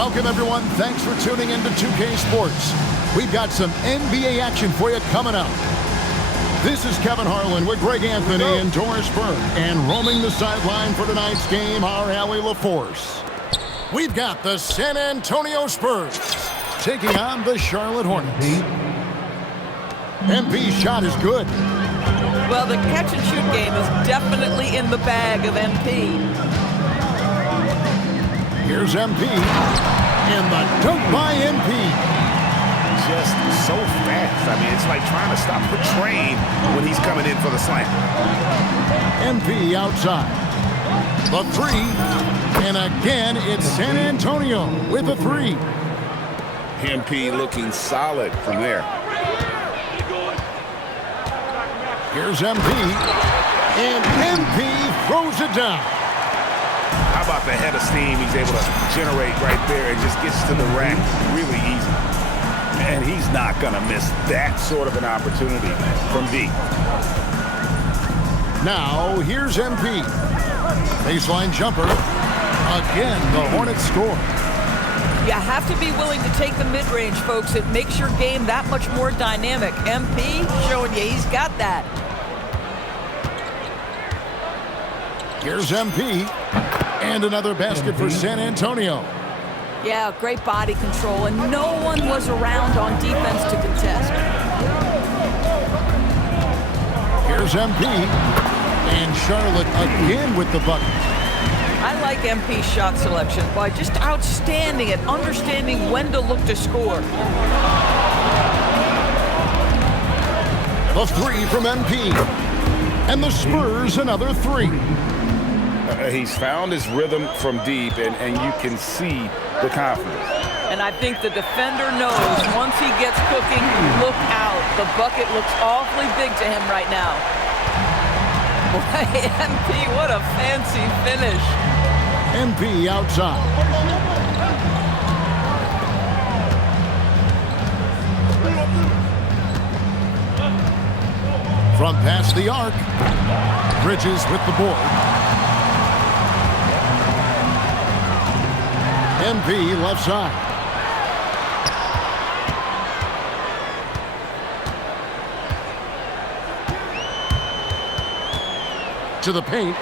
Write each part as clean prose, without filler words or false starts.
Welcome, everyone. Thanks for tuning into 2K Sports. We've got some NBA action for you coming up. This is Kevin Harlan with Greg Anthony and Doris Burke. And roaming the sideline for tonight's game, our Allie LaForce. We've got the San Antonio Spurs taking on the Charlotte Hornets. MP's shot is good. Well, the catch-and-shoot game is definitely in the bag of MP. Here's MP, and the dunk by MP. Just so fast. I mean, it's like trying to stop a train when he's coming in for the slam. MP outside. The three, and again, it's San Antonio with the three. MP looking solid from there. Here's MP, and MP throws it down. How about the head of steam he's able to generate right there and just gets to the rack really easy. And he's not going to miss that sort of an opportunity from D. Now, here's MP. Baseline jumper. Again, the Hornets score. You have to be willing to take the mid-range, folks. It makes your game that much more dynamic. MP showing you he's got that. Here's MP. And another basket for San Antonio. Yeah, great body control, and no one was around on defense to contest. Here's MP. And Charlotte again with the bucket. I like MP's shot selection by just outstanding at understanding when to look to score. The three from MP. And the Spurs another three. He's found his rhythm from deep, and you can see the confidence. And I think the defender knows once he gets cooking, look out. The bucket looks awfully big to him right now. Boy, MP, what a fancy finish. MP outside. From past the arc. Bridges with the board. MP left side. To the paint.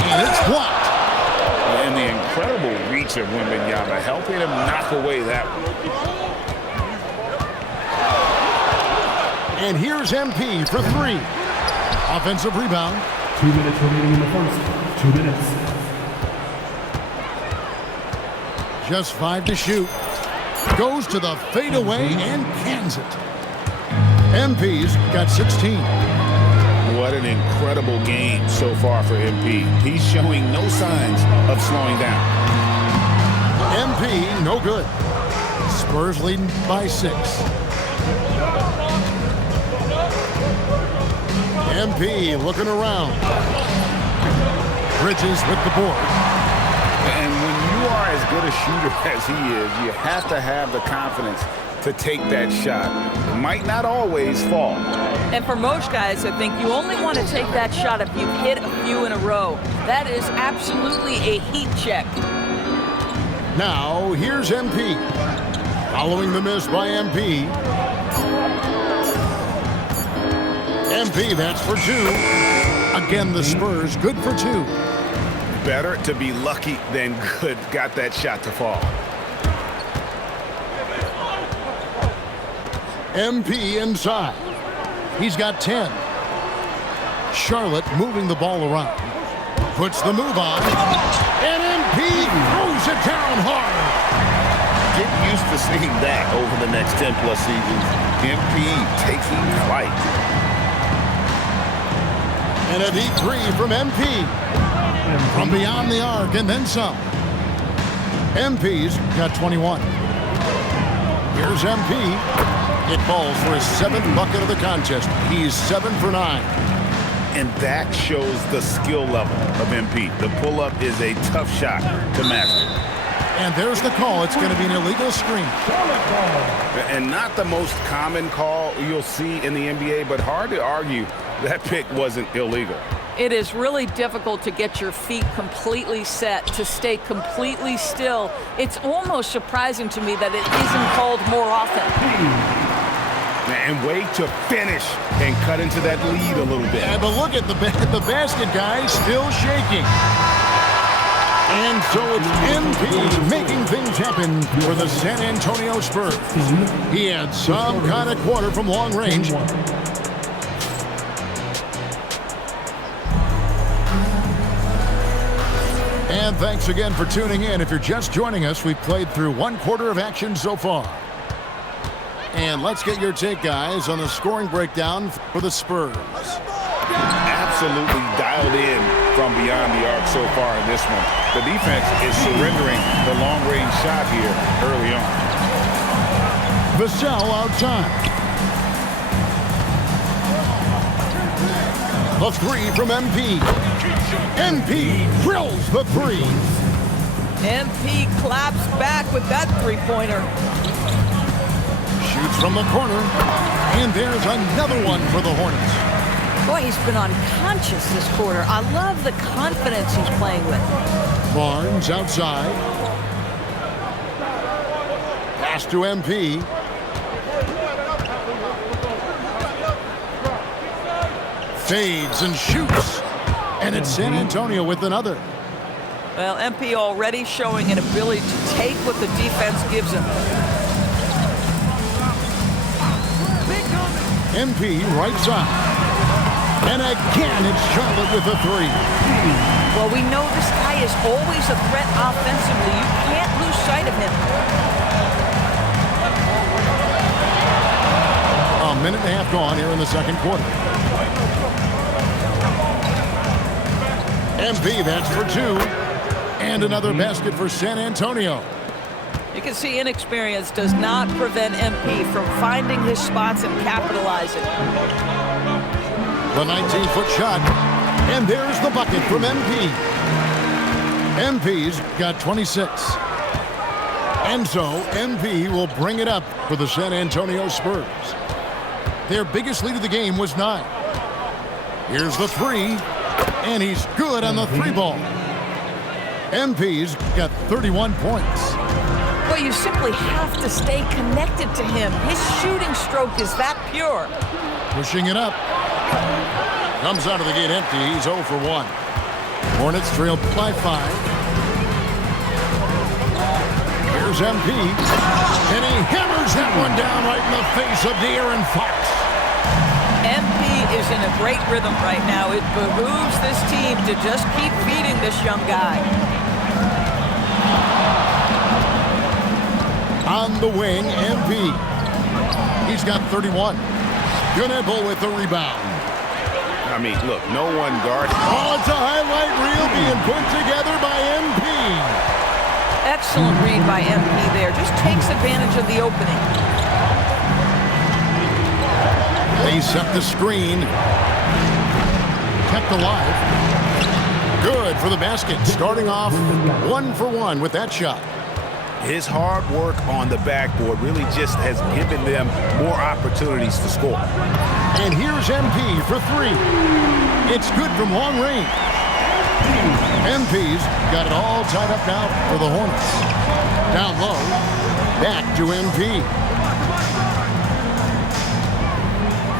And it's blocked. And the incredible reach of Wembanyama helping him knock away that one. And here's MP for three. Offensive rebound. 2 minutes remaining in the first. 2 minutes. Just 5 to shoot. Goes to the fadeaway and cans it. MP's got 16. What an incredible game so far for MP. He's showing no signs of slowing down. MP, no good. Spurs leading by 6. MP looking around. Bridges with the board. And when you are as good a shooter as he is, you have to have the confidence to take that shot. It might not always fall. And for most guys, I think you only want to take that shot if you've hit a few in a row. That is absolutely a heat check. Now, here's MP. Following the miss by MP. MP, that's for 2. Again, the Spurs, good for 2. Better to be lucky than good. Got that shot to fall. MP inside. He's got 10. Charlotte moving the ball around. Puts the move on. And MP throws it down hard. Get used to seeing that over the next 10-plus seasons. MP taking flight. And a deep three from MP. From beyond the arc and then some. MP's got 21. Here's MP. It falls for his 7th bucket of the contest. He's 7 for 9. And that shows the skill level of MP. The pull-up is a tough shot to master. And there's the call. It's going to be an illegal screen. And not the most common call you'll see in the NBA, but hard to argue that pick wasn't illegal. It is really difficult to get your feet completely set, to stay completely still. It's almost surprising to me that it isn't called more often. And wait to finish and cut into that lead a little bit. Yeah, but look at the basket, guys, still shaking. And so it's MP making things happen for the San Antonio Spurs. He had some kind of quarter from long range. And thanks again for tuning in. If you're just joining us, we've played through one quarter of action so far. And let's get your take, guys, on the scoring breakdown for the Spurs. Absolutely dialed in from beyond the arc so far in this one. The defense is surrendering the long-range shot here early on. Vassell outside. The three from MP. MP drills the three. MP claps back with that three-pointer. Shoots from the corner. And there's another one for the Hornets. Boy, he's been unconscious this quarter. I love the confidence he's playing with. Barnes outside. Pass to MP. Fades and shoots. And it's San Antonio with another. Well, MP already showing an ability to take what the defense gives him. MP right side. And again, it's Charlotte with a three. Well, we know this guy is always a threat offensively. You can't lose sight of him. A minute and a half gone here in the second quarter. MP, that's for two. And another basket for San Antonio. You can see inexperience does not prevent MP from finding his spots and capitalizing. The 19-foot shot. And there's the bucket from MP. MP's got 26. And so MP will bring it up for the San Antonio Spurs. Their biggest lead of the game was 9. Here's the three. And he's good on the three ball. MP's got 31 points. Well, you simply have to stay connected to him. His shooting stroke is that pure. Pushing it up. Comes out of the gate empty. He's 0 for 1. Hornets trail by 5. Here's MP. And he hammers that one down right in the face of De'Aaron Fox. MP is in a great rhythm right now. It behooves this team to just keep feeding this young guy. On the wing, MP. He's got 31. Gunable with the rebound. I mean, look, no one guards. Oh, it's a highlight reel being put together by MP. Excellent read by MP there. Just takes advantage of the opening. They set the screen. Kept alive. Good for the basket. Starting off 1 for 1 with that shot. His hard work on the backboard really just has given them more opportunities to score. And here's MP for 3. It's good from long range. MP's got it all tied up now for the Hornets. Down low. Back to MP.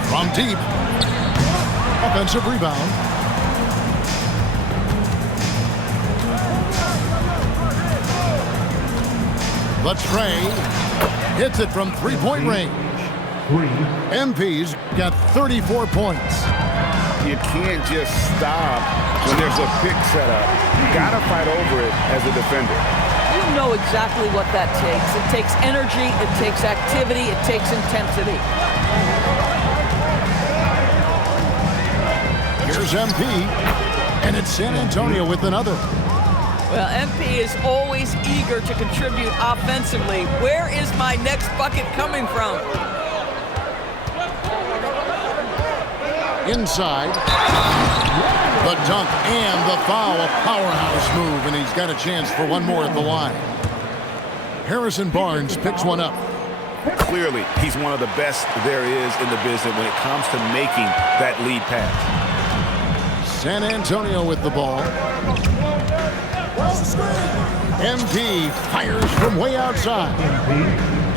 From deep. Offensive rebound. Latrey hits it from three-point range. MP's got 34 points. You can't just stop when there's a pick set up. You gotta fight over it as a defender. You know exactly what that takes. It takes energy, it takes activity, it takes intensity. Here's MP, and it's San Antonio with another. Well, MP is always eager to contribute offensively. Where is my next bucket coming from? Inside. The dunk and the foul. A powerhouse move, and he's got a chance for one more at the line. Harrison Barnes picks one up. Clearly, he's one of the best there is in the business when it comes to making that lead pass. San Antonio with the ball. MP fires from way outside.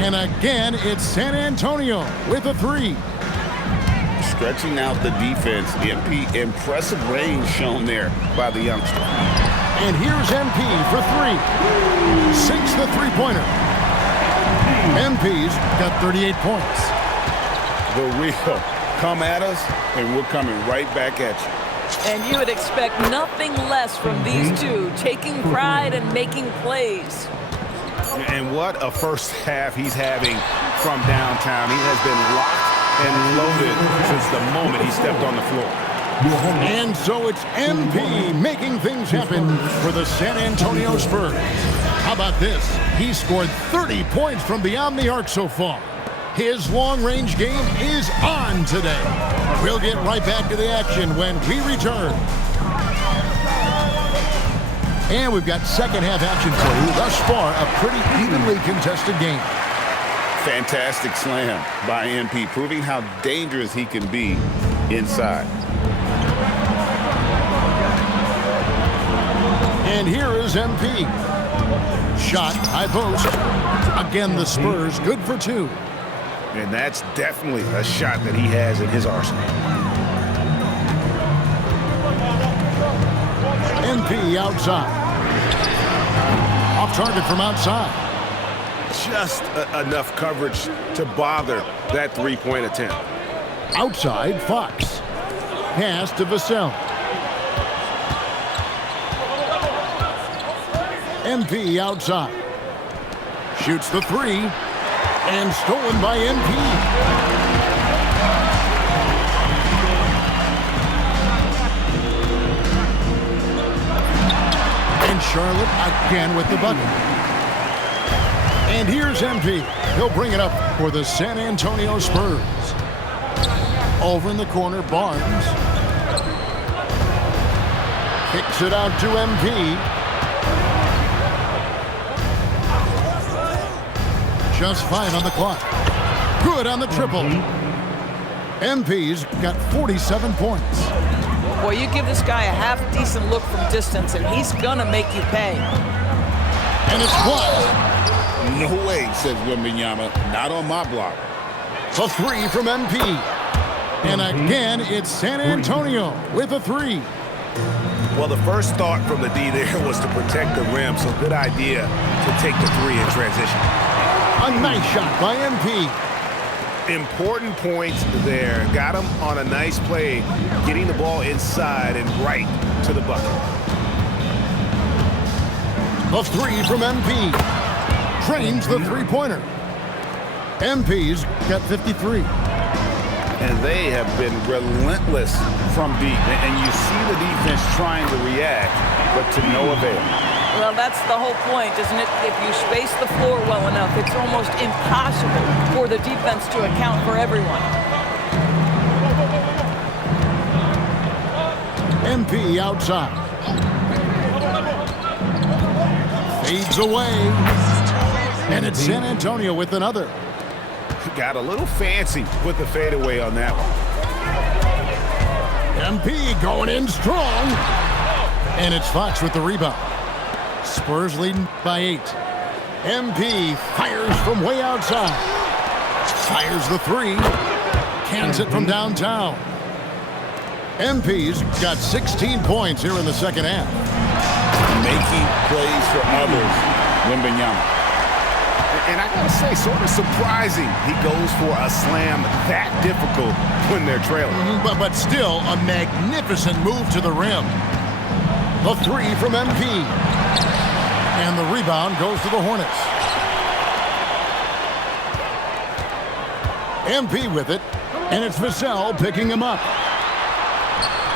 And again, it's San Antonio with a three. Stretching out the defense. MP, impressive range shown there by the youngster. And here's MP for three. Sinks the three-pointer. MP's got 38 points. The real come at us, and we're coming right back at you. And you would expect nothing less from these two, taking pride and making plays. And what a first half he's having from downtown. He has been locked and loaded since the moment he stepped on the floor. And so it's MP making things happen for the San Antonio Spurs. How about this? He scored 30 points from beyond the arc so far. His long-range game is on today. We'll get right back to the action when we return. And we've got second-half action for you. Thus far, a pretty evenly contested game. Fantastic slam by MP, proving how dangerous he can be inside. And here is MP. Shot, high post. Again, the Spurs good for two. And that's definitely a shot that he has in his arsenal. MP outside. Off target from outside. Just enough coverage to bother that three-point attempt. Outside, Fox. Pass to Vassell. MP outside. Shoots the three. And stolen by MP. And Charlotte again with the bucket. And here's MP. He'll bring it up for the San Antonio Spurs. Over in the corner, Barnes. Kicks it out to MP. Just 5 on the clock. Good on the triple. MP's got 47 points. Boy, you give this guy a half-decent look from distance, and he's gonna make you pay. And it's blocked. No way, says Wembanyama. Not on my block. A three from MP. And again, it's San Antonio with a three. Well, the first thought from the D there was to protect the rim, so good idea to take the three in transition. A nice shot by MP. Important points there. Got him on a nice play, getting the ball inside and right to the bucket. A three from MP. Drains the three-pointer. MP's got 53. And they have been relentless from deep. And you see the defense trying to react, but to no avail. Well, that's the whole point, isn't it? If you space the floor well enough, it's almost impossible for the defense to account for everyone. MP outside. Fades away. And it's San Antonio with another. Got a little fancy with the fadeaway on that one. MP going in strong. And it's Fox with the rebound. Spurs leading by 8. MP fires from way outside. Fires the three. Cans it from downtown. MP's got 16 points here in the second half. Making plays for others, Wembanyama. And I gotta say, sort of surprising he goes for a slam that difficult when they're trailing. But still a magnificent move to the rim. The three from MP. And the rebound goes to the Hornets. MP with it. And it's Vassell picking him up.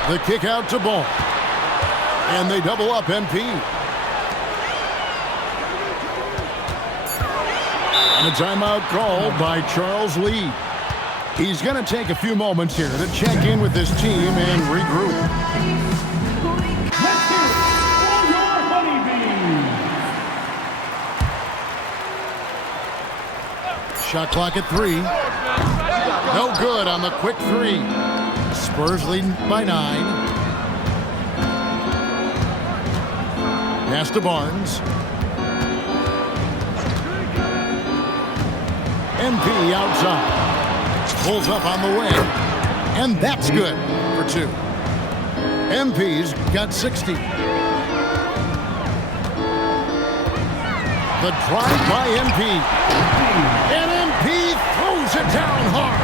The kick out to Ball. And they double up MP. And a timeout called by Charles Lee. He's going to take a few moments here to check in with his team and regroup. Let's hear it for your honeybees. Shot clock at 3. No good on the quick three. Spurs leading by 9. Pass to Barnes. MP outside. Pulls up on the wing. And that's good for 2. MP's got 60. The drive by MP. And MP throws it down hard.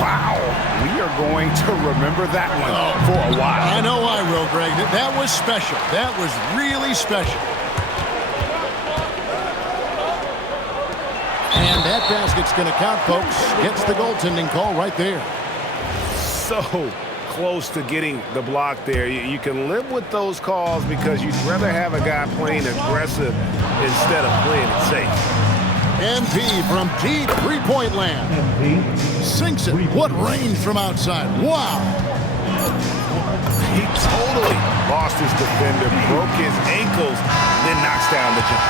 Wow. We are going to remember that one for a while. I know I will, Greg. That was special. That was really special. And that basket's going to count, folks. Gets the goaltending call right there. So close to getting the block there. You can live with those calls because you'd rather have a guy playing aggressive instead of playing it safe. MP from deep three-point land. Sinks it. What range from outside. Wow. He totally lost his defender, broke his ankles, then knocks down the jump.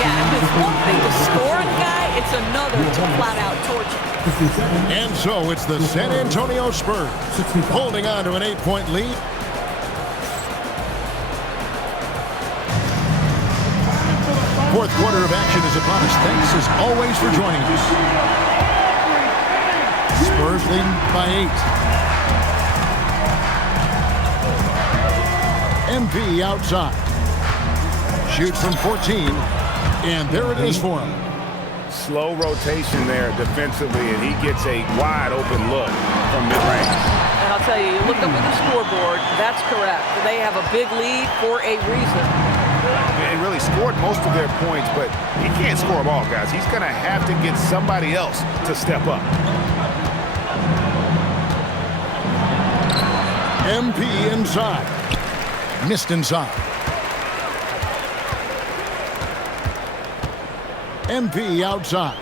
Yeah, and it's one thing to score a guy, it's another to flat out torch him. And so it's the San Antonio Spurs holding on to an 8-point lead. Fourth quarter of action is upon us. Thanks as always for joining us. Spurs leading by 8. MP outside. Shoots from 14. And there it is for him. Slow rotation there defensively, and he gets a wide open look from mid-range. And I'll tell you, you look up at the scoreboard, that's correct. They have a big lead for a reason. And really scored most of their points, but he can't score them all, guys. He's going to have to get somebody else to step up. MP inside. Missed inside. MP outside.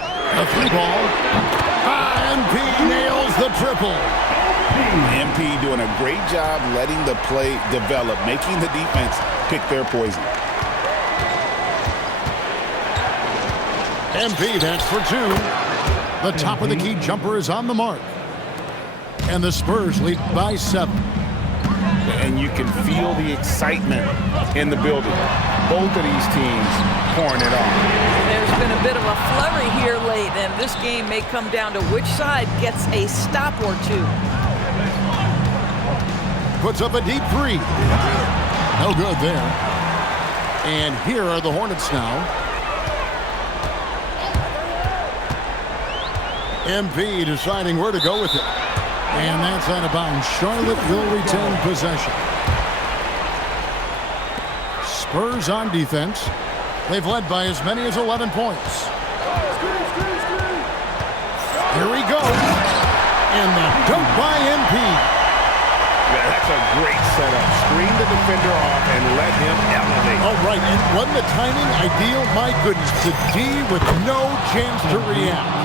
A 3-ball. MP nails the triple. MP doing a great job letting the play develop, making the defense pick their poison. MP, that's for 2. The top of the key jumper is on the mark. And the Spurs lead by 7. And you can feel the excitement in the building. Both of these teams pouring it on. There's been a bit of a flurry here late, and this game may come down to which side gets a stop or 2. Puts up a deep 3. No good there. And here are the Hornets now. MP deciding where to go with it. And that's out of bounds. Charlotte will retain possession. Spurs on defense. They've led by as many as 11 points. Here we go. And the dunk by MP. Yeah, that's a great setup. Screen the defender off and let him elevate. All right, and wasn't the timing ideal? My goodness, the D with no chance to react.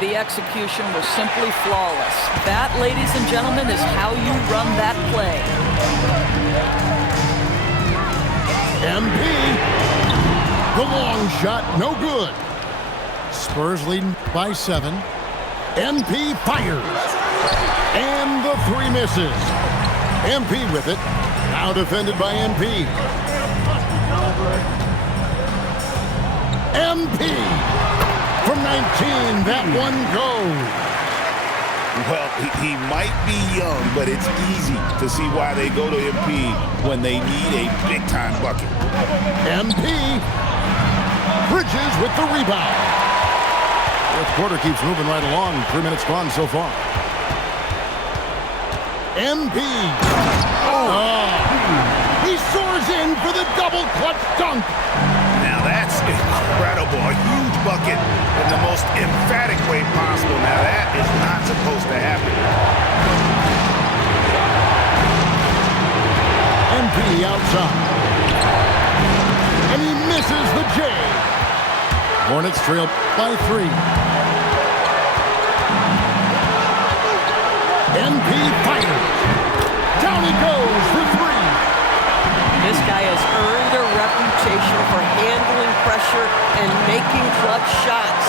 The execution was simply flawless. That, ladies and gentlemen, is how you run that play. MP. The long shot, no good. Spurs leading by 7. MP fires. And the 3 misses. MP with it. Now defended by MP. MP. From 19, that one goes. Well, he might be young, but it's easy to see why they go to MP when they need a big-time bucket. MP. Bridges with the rebound. Fourth quarter keeps moving right along. 3 minutes gone so far. MP. He soars in for the double clutch dunk. Now that's incredible. A huge bucket in the most emphatic way possible. Now that is not supposed to happen. MP outside. And he misses the J. Hornets trail by 3. MP fires. Down he goes for 3. This guy has earned a reputation for handling pressure and making clutch shots.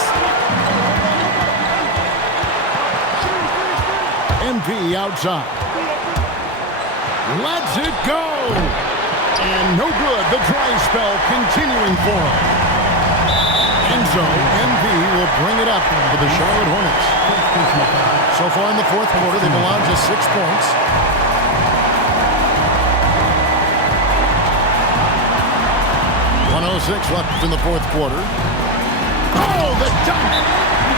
MP outside. Lets it go. And no good. The dry spell continuing for him. And so, MV will bring it up for the Charlotte Hornets. So far in the fourth quarter, they've allowed just 6 points. .106 left in the fourth quarter. Oh, the dunk!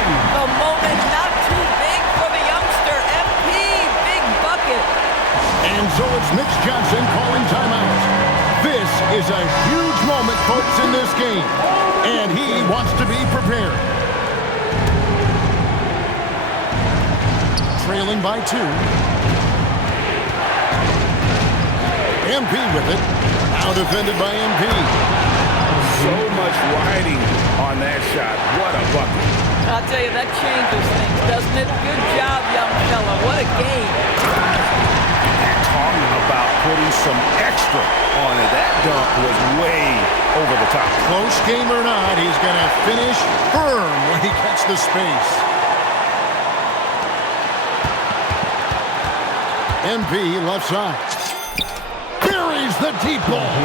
The moment not too big for the youngster. MP, big bucket. And so it's Mitch Johnson calling timeout. This is a huge moment, folks, in this game. And he wants to be prepared. Trailing by 2. MP with it. Now defended by MP. So much riding on that shot. What a bucket. I'll tell you, that changes things, doesn't it? Good job, young fella. What a game. And talking about putting some extra on it. That dunk was way over the top. Close game or not, he's going to finish firm when he gets the space. MP left side. Buries the deep ball.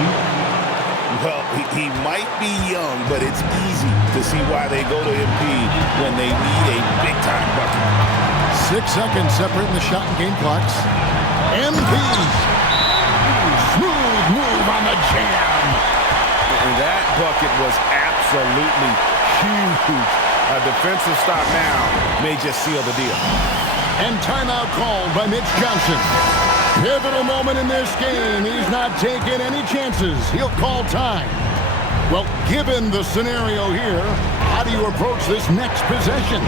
Well, he might be young, but it's easy to see why they go to MP when they need a big-time bucket. 6 seconds separating the shot and game clocks. MP. Smooth move on the jam. And that bucket was absolutely huge. A defensive stop now may just seal the deal. And timeout called by Mitch Johnson. Pivotal moment in this game. He's not taking any chances. He'll call time. Well, given the scenario here, how do you approach this next possession?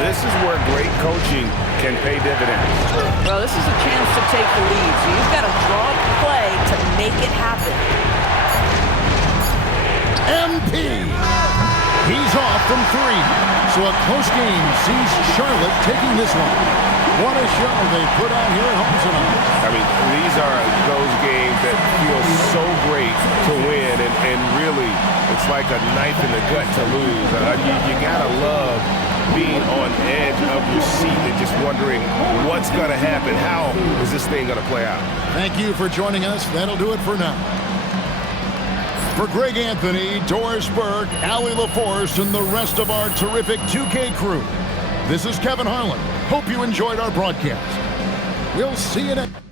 This is where great coaching can pay dividends. Well, this is a chance to take the lead, so you've got to draw a play to make it happen. MP. He's off from 3. So a close game sees Charlotte taking this one. What a show they put on here at home tonight. I mean, these are those games that feel so great to win, and really, it's like a knife in the gut to lose. You gotta love being on edge of your seat and just wondering what's gonna happen. How is this thing gonna play out? Thank you for joining us. That'll do it for now. For Greg Anthony, Doris Burke, Allie LaForce, and the rest of our terrific 2K crew, this is Kevin Harlan. Hope you enjoyed our broadcast. We'll see you next.